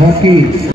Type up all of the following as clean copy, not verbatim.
Hockey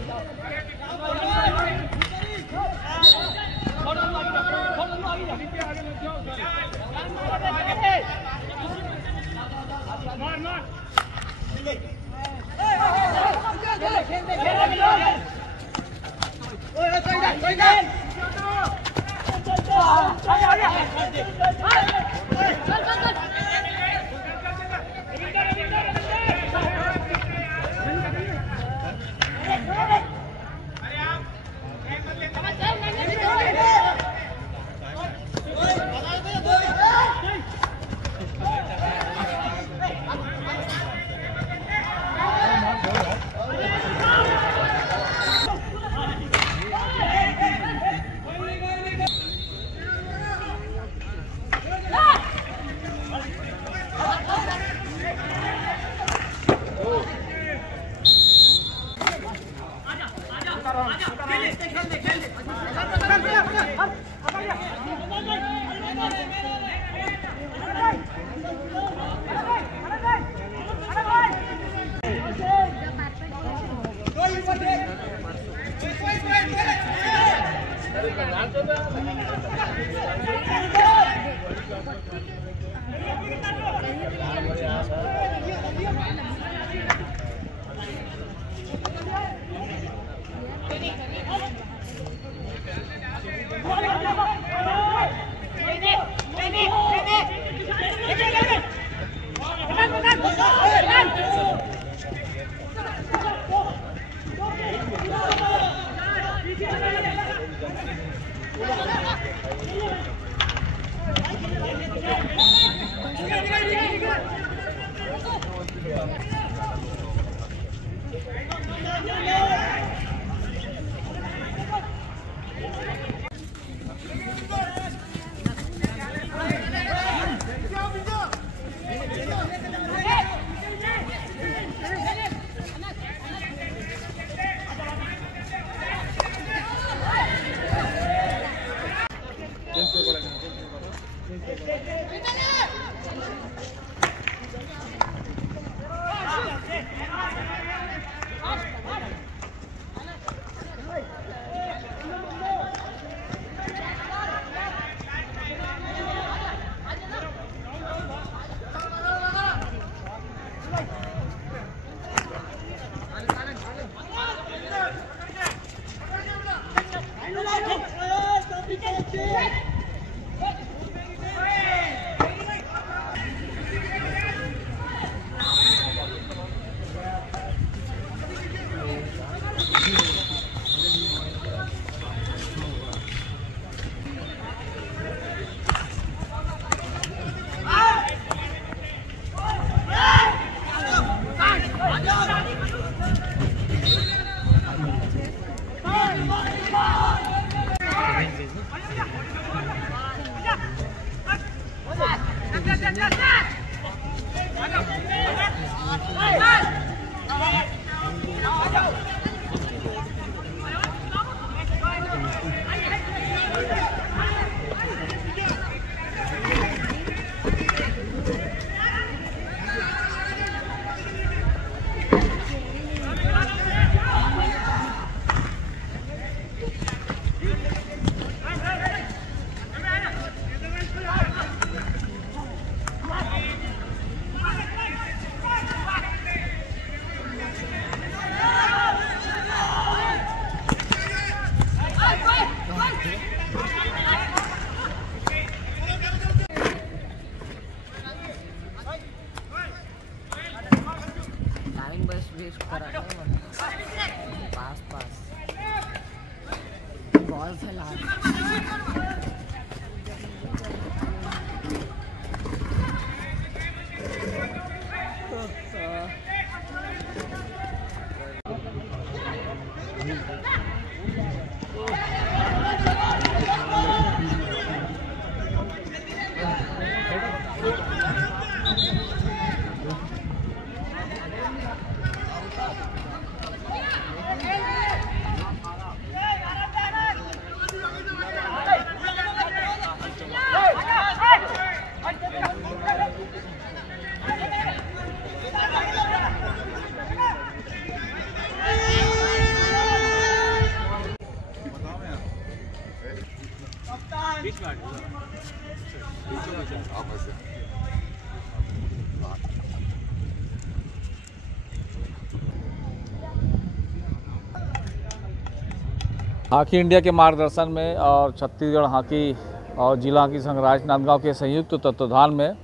hockey India के मार्गदर्शन में और छत्तीसगढ़ हॉकी और जिला हॉकी संघ राजनांदगांव के संयुक्त तत्वाधान में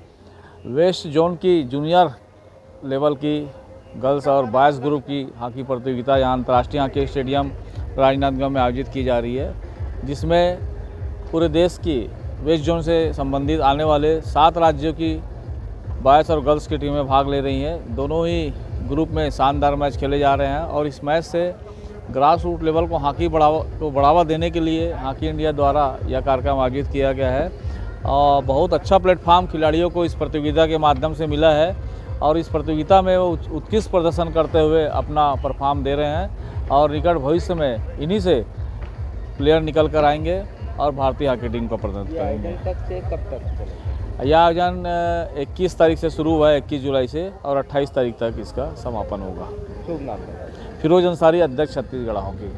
वेस्ट जोन की जूनियर लेवल की गर्ल्स और बॉयज़ ग्रुप की हॉकी प्रतियोगिता यहाँ अंतर्राष्ट्रीय हॉकी स्टेडियम राजनांदगांव में आयोजित की जा रही है, जिसमें पूरे देश की वेस्ट जोन से संबंधित आने वाले 7 राज्यों की बॉयज़ और गर्ल्स की टीमें भाग ले रही हैं। दोनों ही ग्रुप में शानदार मैच खेले जा रहे हैं और इस मैच से ग्रास रूट लेवल को हॉकी बढ़ावा देने के लिए हॉकी इंडिया द्वारा यह कार्यक्रम आयोजित किया गया है और बहुत अच्छा प्लेटफॉर्म खिलाड़ियों को इस प्रतियोगिता के माध्यम से मिला है और इस प्रतियोगिता में वो उत्कृष्ट प्रदर्शन करते हुए अपना परफॉर्म दे रहे हैं और निकट भविष्य में इन्हीं से प्लेयर निकल कर आएंगे और भारतीय हॉकी टीम का प्रतिनिधित्व करेंगे। तक से कब तक चलेगा? यह आयोजन 21 तारीख से शुरू हुआ है, 21 जुलाई से, और 28 तारीख तक इसका समापन होगा। शुभ नाम बताइए। फिरोज अंसारी, अध्यक्ष छत्तीसगढ़ हॉकी।